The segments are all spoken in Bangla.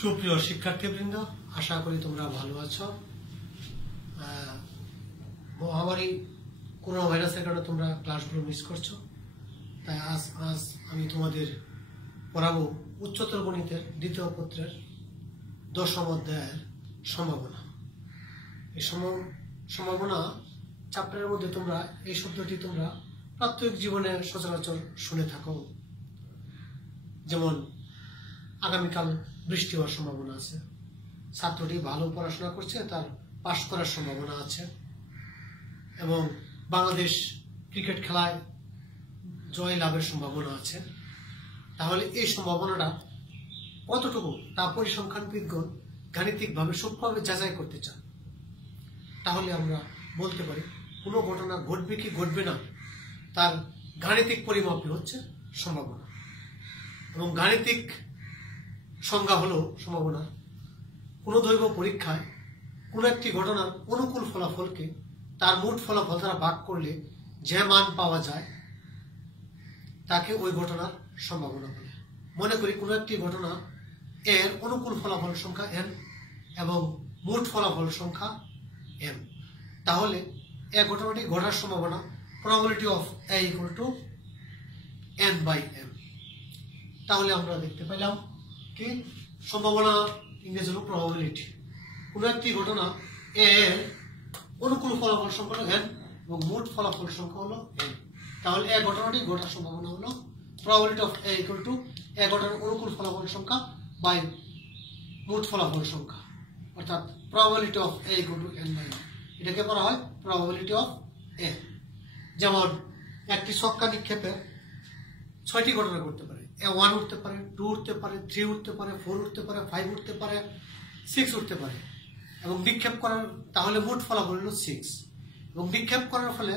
সুপ্রিয় শিক্ষার্থীবৃন্দ, আশা করি তোমরা ভালো আছো। মহামারী করোনা ভাইরাসের কারণে তোমরা ক্লাসগুলো মিস করছো, তাই আজ আমি তোমাদের পড়াবো উচ্চতর গণিতের দ্বিতীয় পত্রের 10ম অধ্যায়ের সম্ভাবনা। এই সম্ভাবনা চ্যাপ্টারের মধ্যে তোমরা এই শব্দটি তোমরা প্রাত্যহিক জীবনে সচরাচর শুনে থাকো। যেমন আগামীকাল বৃষ্টি হওয়ার সম্ভাবনা আছে, ছাত্রটি ভালো পড়াশোনা করছে, তার পাশ করার সম্ভাবনা আছে, এবং বাংলাদেশ ক্রিকেট খেলায় জয় লাভের সম্ভাবনা আছে। তাহলে এই সম্ভাবনাটা কতটুকু তা পরিসংখ্যানবিদগণ গাণিতিকভাবে সূক্ষ্মভাবে যাচাই করতে চান। তাহলে আমরা বলতে পারি কোনো ঘটনা ঘটবে কি ঘটবে না তার গাণিতিক পরিমাপই হচ্ছে সম্ভাবনা। এবং গাণিতিক সংজ্ঞা হলো সম্ভাবনা কোনো দৈব পরীক্ষায় কোনো একটি ঘটনার অনুকূল ফলাফলকে তার মোট ফলাফল দ্বারা ভাগ করলে যে মান পাওয়া যায় তাকে ওই ঘটনার সম্ভাবনা বলে। মনে করি কোনো একটি ঘটনা এর অনুকূল ফলাফল সংখ্যা n এবং মোট ফলাফল সংখ্যা m, তাহলে এই ঘটনাটি ঘটার সম্ভাবনা probability of a equal to n/m। তাহলে আমরা দেখতে পেলাম কি সম্ভাবনা ইংরেজি হলো probability। কোনো একটি ঘটনা এর অনুকূল ফলাফল সংখ্যা হলো n এবং মোট ফলাফল সংখ্যা হলো m, তাহলে এই ঘটনাটি ঘটার সম্ভাবনা হলো probability of a equal to এই ঘটনার অনুকূল ফলাফল সংখ্যা বাই মোট ফলাফল সংখ্যা, অর্থাৎ probability of a equal to n/m। এটাকে বলা হয় probability of a। যেমন একটি ছক্কা নিক্ষেপে 6টি ঘটনা ঘটতে পারে, 1 উঠতে পারে, 2 উঠতে পারে, 3 উঠতে পারে, 4 উঠতে পারে, 5 উঠতে পারে, 6 উঠতে পারে, এবং নিক্ষেপ করার তাহলে মোট ফলাফল হলো 6। এবং নিক্ষেপ করার ফলে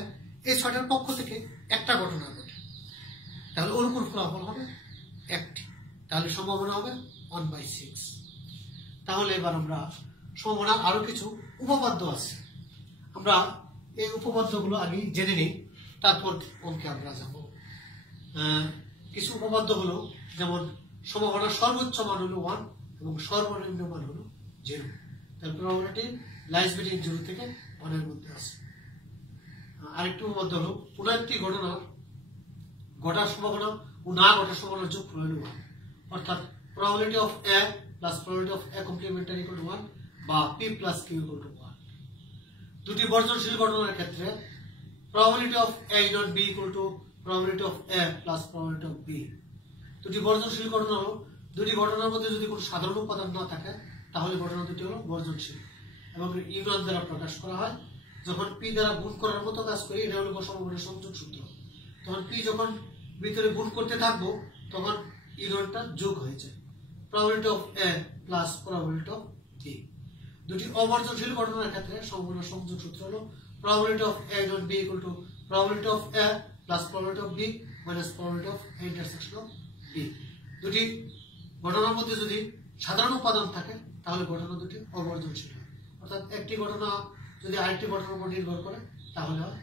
এই 6টার পক্ষ থেকে একটা ঘটনা ঘটে, তাহলে অনুকূল ফলাফল হবে 1টি, তাহলে সম্ভাবনা হবে 1/6। তাহলে এবার আমরা সম্ভাবনার আরো কিছু উপপাদ্য আছে, আমরা এই উপপাদ্যগুলো আগে জেনে নিই, তারপর অঙ্কে আমরা যাব। কিছু উপপাদ্য হলো যেমন সম্ভাবনার সর্বোচ্চ মান হলো 1 এবং সর্বনিম্ন মান হলো 0, তাহলে প্রবাবিলিটি লাইজ বিটুইন 0 থেকে 1 এর মধ্যে আছে। আরেকটি উপপাদ্য হলো কোনো একটি ঘটার সম্ভাবনা ও না ঘটার সম্ভাবনার যোগফল হলো 1, অর্থাৎ probability of a plus probability of a complementary equal to 1 বা p plus q equal to 1। দুটি বর্জনশীল ঘটনার ক্ষেত্রে probability of a not b equal to probability of a plus probability of b। দুটি বর্জনশীল ঘটনা হলো দুটি ঘটনার মধ্যে যদি কোনো সাধারণ উপাদান না থাকে তাহলে ঘটনা দুটি হলো বর্জনশীল, এবং ইউনিয়ন দ্বারা প্রকাশ করা হয়। যখন p দ্বারা গুণ করার মতো কাজ করি, এটা হলো সমবায়ের সংযোগ সূত্র, তখন p যখন ভিতরে গুণ করতে থাকবো তখন ইউনিয়নটা যোগ হয়ে যায়, probability of a plus probability of b। দুটি অবর্জনশীল ঘটনার ক্ষেত্রে সম্পূর্ণ সংযোগ সূত্র হলো probability of a not b equal to probability of a plus probability of b minus probability of a intersection of b। দুটি ঘটনার মধ্যে যদি সাধারণ উপাদান থাকে তাহলে ঘটনা দুটি অবর্জনশীল হয়, অর্থাৎ একটি ঘটনা যদি আরেকটি ঘটনার উপর নির্ভর করে তাহলে হয়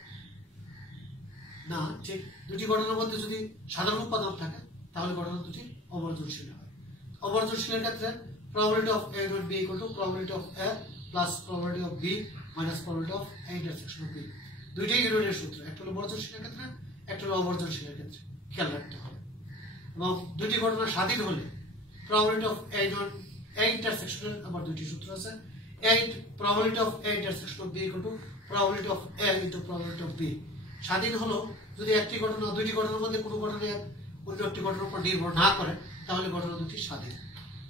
না, ঠিক দুটি ঘটনার মধ্যে যদি সাধারণ উপাদান থাকে তাহলে ঘটনা দুটি অবর্জনশীল হয়। অবর্জনশীলের ক্ষেত্রে probability of a not b equal to probability of a plus probability of b minus probability of a intersection of b। দুইটাই ইউনিয়নের সূত্র, একটা হলো বর্জনশীলের ক্ষেত্রে, একটা হলো অবর্জনশীলের ক্ষেত্রে, খেয়াল রাখতে হবে। এবং দুটি ঘটনা স্বাধীন হলে probability of a not a intersection আবার দুটি সূত্র আছে, probability of a intersection of b equal to probability of a into probability of b। স্বাধীন হলো যদি একটি ঘটনা দুইটি ঘটনার মধ্যে কোনো ঘটনা অন্য একটি ঘটনার উপর নির্ভর না করে তাহলে ঘটনা দুটি স্বাধীন,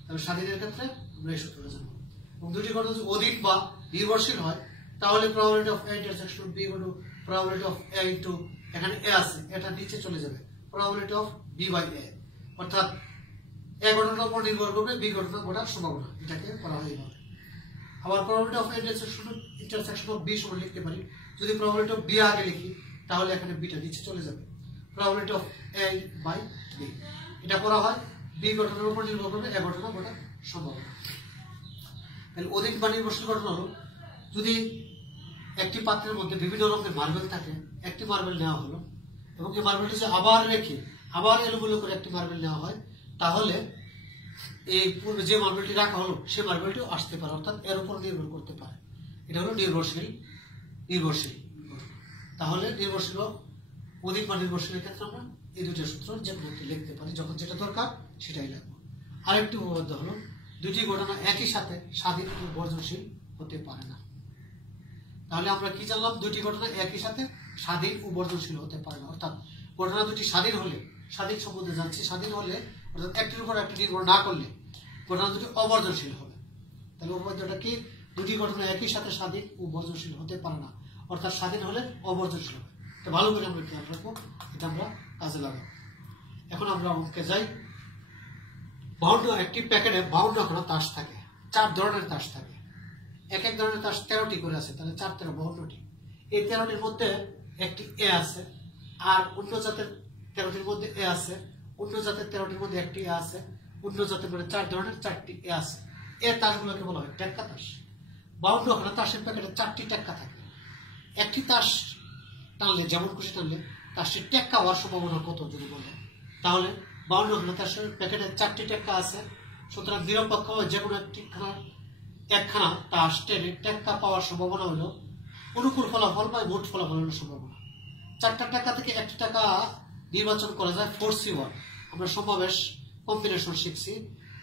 তাহলে স্বাধীনের ক্ষেত্রে আমরা এই সূত্রটা জানবো। এবং দুটি ঘটনা যদি অধীন বা নির্ভরশীল হয় তাহলে probability of a intersection of b equal to probability of a into এখানে a আছে, এটা নিচে চলে যাবে probability of b by a, অর্থাৎ a ঘটনার উপর নির্ভর করবে b ঘটনা ঘটার সম্ভাবনা, এটাকে বলা হয় এইভাবে। আবার probability of a intersection of b সমান লিখতে পারি, যদি probability of b আগে লিখি তাহলে এখানে b টা নিচে চলে যাবে, probability of a by b। এটা করা হয় b ঘটনার উপর নির্ভর করবে a ঘটনা ঘটার সম্ভাবনা। তাহলে অধীন বা নির্ভরশীল ঘটনা হলো যদি একটি পাত্রের মধ্যে বিভিন্ন রকমের মার্বেল থাকে, একটি মার্বেল নেওয়া হলো এবং এই মার্বেলটি আবার রেখে আবার এলোমেলো করে একটি মার্বেল নেওয়া হয়, তাহলে এই পূর্বে যে মার্বেলটি রাখা হলো সে মার্বেলটিও আসতে পারে, অর্থাৎ এর উপর নির্ভর করতে পারে। এটা হলো নির্ভরশীল। তাহলে নির্ভরশীল অধিক বা নির্ভরশীলের ক্ষেত্রে আমরা এই দুইটা সূত্র যে কোনো একটি লিখতে পারি, যখন যেটা দরকার সেটাই লিখবো। আরেকটি উপপাদ্য হলো দুটি ঘটনা একই সাথে স্বাধীন ও বর্জনশীল হতে পারে না। তাহলে আমরা কি জানলাম? দুটি ঘটনা একই সাথে স্বাধীন ও বর্জনশীল হতে পারে না, অর্থাৎ ঘটনা দুটি স্বাধীন হলে, স্বাধীন সম্বন্ধে জানছি, স্বাধীন হলে অর্থাৎ একটির উপর একটি নির্ভর না করলে ঘটনা দুটি অবর্জনশীল হবে। তাহলে উপপাদ্যটা কি? দুটি ঘটনা একই সাথে স্বাধীন ও বর্জনশীল হতে পারে না, অর্থাৎ স্বাধীন হলে অবর্জনশীল হবে। তো ভালো করে আমরা খেয়াল রাখবো, এটা আমরা কাজে লাগাবো। এখন আমরা অঙ্কে যাই। একটি প্যাকেটে 52খানা তাস থাকে, 4 ধরনের তাস থাকে। এক এক ধরনের তাস 13টি করে আছে, তাহলে 4 13 52টি। এই 13টির মধ্যে একটি এ আছে, আর অন্য জাতের 13টির মধ্যে এ আছে, অন্য জাতের 13টির মধ্যে একটি এ আছে, অন্য জাতের মধ্যে 4 ধরনের 4টি এ আছে। এ তাসগুলোকে বলা হয় টেক্কা তাস। 52খানা তাসের প্যাকেটে 4টি টেক্কা থাকে। একটি তাস টানলে, যেমন খুশি টানলে, তাসটি টেক্কা হওয়ার সম্ভাবনা কত যদি বলে? তাহলে 52খানা তাসের প্যাকেটে 4টি টেক্কা আছে, সুতরাং নিরপেক্ষভাবে যে কোনো একখানা তাস টেনে টেক্কা পাওয়ার সম্ভাবনা হলো অনুকূল ফলাফল বা মোট ফলাফলের সম্ভাবনা। 4টা টেক্কা থেকে একটি টাকা নির্বাচন করা যায় 4C1। আমরা সমাবেশ কম্বিনেশন শিখছি।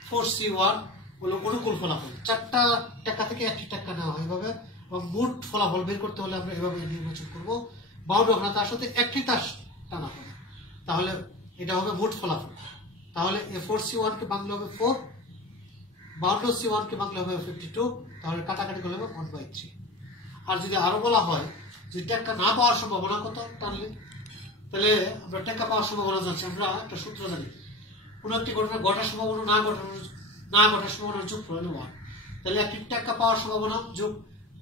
4C1 হলো অনুকূল ফলাফল। 4টা টাকা থেকে একটি টাকা নেওয়া হয় এভাবে, এবং মোট ফলাফল বের করতে হলে আমরা এভাবে নির্বাচন করবো। 52খানা তার সাথে একটি তাস টানা হবে, তাহলে এটা হবে মোট ফলাফল। তাহলে 4C1 কে বাংলা হবে 4, 52C1 কে বাংলা হবে 52, তাহলে কাটাকাটি করলে হবে 1/3। আর যদি আরো বলা হয় যে টেক্কা না পাওয়ার সম্ভাবনা কত টানলে, তাহলে আমরা টেক্কা পাওয়ার সম্ভাবনা জানছি, আমরা একটা সূত্র জানি, কোন একটি ঘটনা ঘটার সম্ভাবনা না ঘটার সম্ভাবনার যোগফল হলো 1। তাহলে একটি টেক্কা পাওয়ার সম্ভাবনা যোগ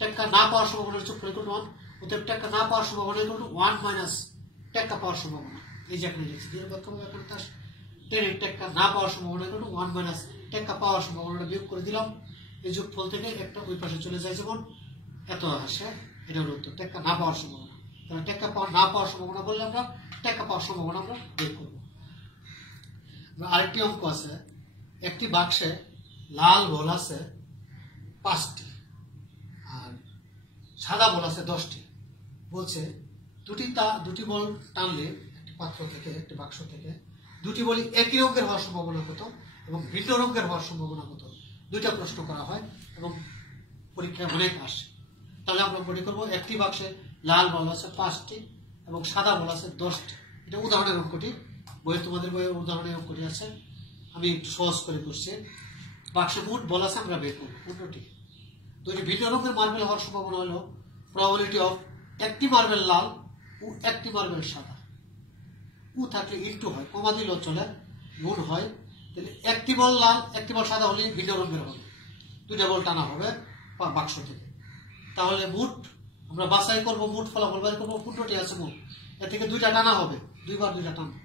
টেক্কা না পাওয়ার সম্ভাবনার যোগফল হলো 1। অতএব টেক্কা না পাওয়ার সম্ভাবনা হলো 1 মাইনাস টেক্কা পাওয়ার সম্ভাবনা। এই যে এখানে লিখছি, টেক্কা না পাওয়ার সম্ভাবনা হলো 1 মাইনাস টেক্কা পাওয়ার সম্ভাবনাটা বিয়োগ করে দিলাম। এই যোগফল থেকে একটা ওই পাশে চলে যায়, যেমন এত আসে, এটা হলো উত্তর, টেক্কা না পাওয়ার সম্ভাবনা। তাহলে টেক্কা না পাওয়ার সম্ভাবনা বললে আমরা টেক্কা পাওয়ার সম্ভাবনা আমরা বের করবো। আরেকটি অঙ্ক আছে, একটি বাক্সে লাল বল আছে 5টি আর সাদা বল আছে 10টি। বলছে দুটি বল টানলে একটি পাত্র থেকে, একটি বাক্স থেকে, দুটি বলই একই রঙের হওয়ার সম্ভাবনা কত এবং ভিন্ন রঙের হওয়ার সম্ভাবনা কত? দুইটা প্রশ্ন করা হয় এবং পরীক্ষায় অনেক আসে। তাহলে আমরা মনে করবো একটি বাক্সে লাল বল আছে 5টি এবং সাদা বল আছে 10টি। এটা উদাহরণের অঙ্কটি, তোমাদের বইয়ের উদাহরণের অঙ্কটি আছে, আমি একটু সহজ করে করছি। বাক্সে মোট বল আছে, আমরা বের করবো 15টি। দুইটি ভিন্ন রঙের মার্বেল হওয়ার সম্ভাবনা হলো প্রবাবিলিটি অফ একটি মার্বেল লাল ও একটি মার্বেল সাদা। উ থাকলে ইন্টু হয়, কমা দিলেও চলে, গুণ হয়। তাহলে একটি বল লাল একটি বল সাদা হলে ভিন্ন রঙের হবে, দুইটা বল টানা হবে বাক্স থেকে। তাহলে মোট আমরা বাছাই করবো, মোট ফলাফল বের করবো, 15টি আছে মোট, এর থেকে দুইটা টানা হবে, দুইবার দুইটা টানা,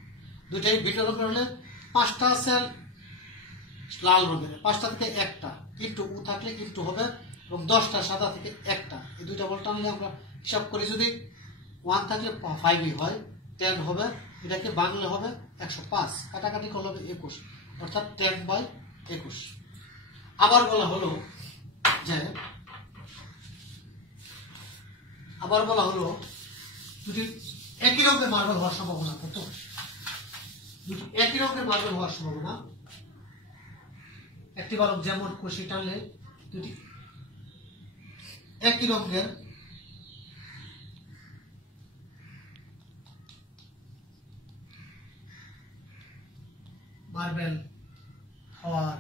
দুইটাই ভিন্ন রঙের হলে 5টা আছে লাল রঙের, 5টা থেকে একটা, ইন্টু উ থাকলে ইন্টু হবে, এবং 10টা সাদা থেকে একটা। এই দুইটা বল টানলে আমরা হিসাব করি, যদি 1 থাকলে 5ই হয়, 10 হবে, এটাকে বাংলা হবে 105, কাটাকাটি করলে হবে 21, অর্থাৎ 10/21। আবার বলা হলো দুটি একই রঙের মার্বেল হওয়ার সম্ভাবনা কত? দুটি একই রঙের মার্বেল হওয়ার সম্ভাবনা, একটি বালক যেমন খুশি টানলে দুটি একই রঙের মার্বেল হওয়ার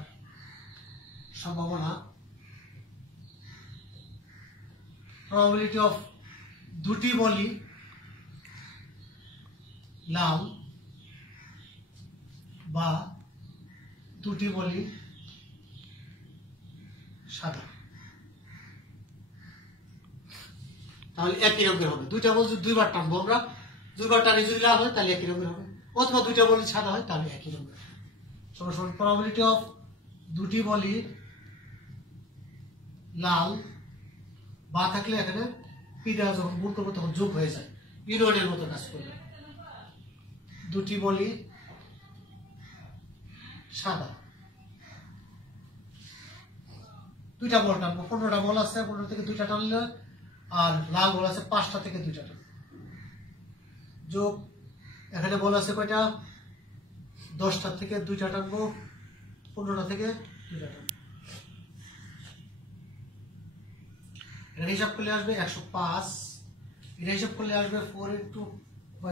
সম্ভাবনা, প্রবাবিলিটি অফ দুটি বলই লাল বা দুটি বলই সাদা। তাহলে একই রঙের হবে, দুইটা বল যদি দুইবার টানবো আমরা, দুইবার টানে যদি লাল হয় তাহলে একই রঙের হবে, অথবা দুইটা বলই সাদা হয় তাহলে একই রঙের। সমান প্রবাবিলিটি অফ দুটি বলই লাল বা থাকলে এখানে পি দেওয়া যখন গুণ করবো তখন যোগ হয়ে যায়, ইউনিয়নের মতো কাজ করবে। দুটি বলই সাদা 2টা বল টানবো। 15টা বল আছে, 15 থেকে 2টা টানলে, আর লাল বল আছে 5টা থেকে 2টা টানবো। যোগ এখানে বল আছে কয়টা? 10টা থেকে 2টা টানবো, 15টা থেকে 2টা টানবো। এখানে হিসাব করলে আসবে 105। এটা হিসাব করলে আসবে 4 × 2 ×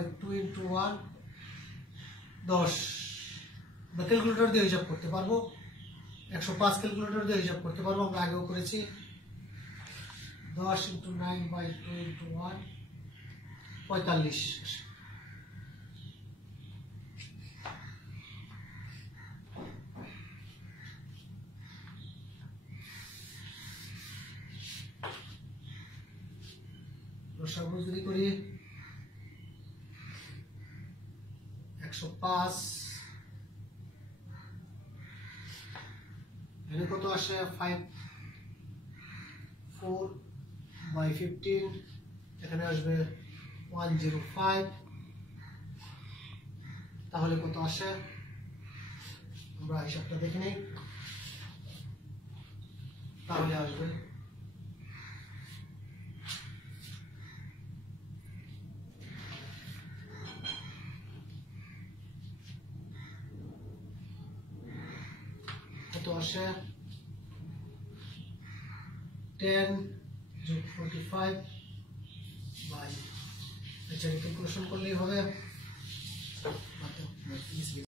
1 10। আমরা ক্যালকুলেটর দিয়ে হিসাব করতে পারবো। 105 ক্যালকুলেটর দিয়ে হিসাব করতে পারবো, আমরা আগেও করেছি। 10 × 9/2 × 1 45। লসাগু যদি করি 105, এখানে কত আসে? 4/15, এখানে আসবে 105। তাহলে কত আসে আমরা হিসাবটা দেখে নিই। তাহলে আসবে কত আসে? 10 যোগ 45 বাই, এটা ক্যালকুলেশন করলেই হবে।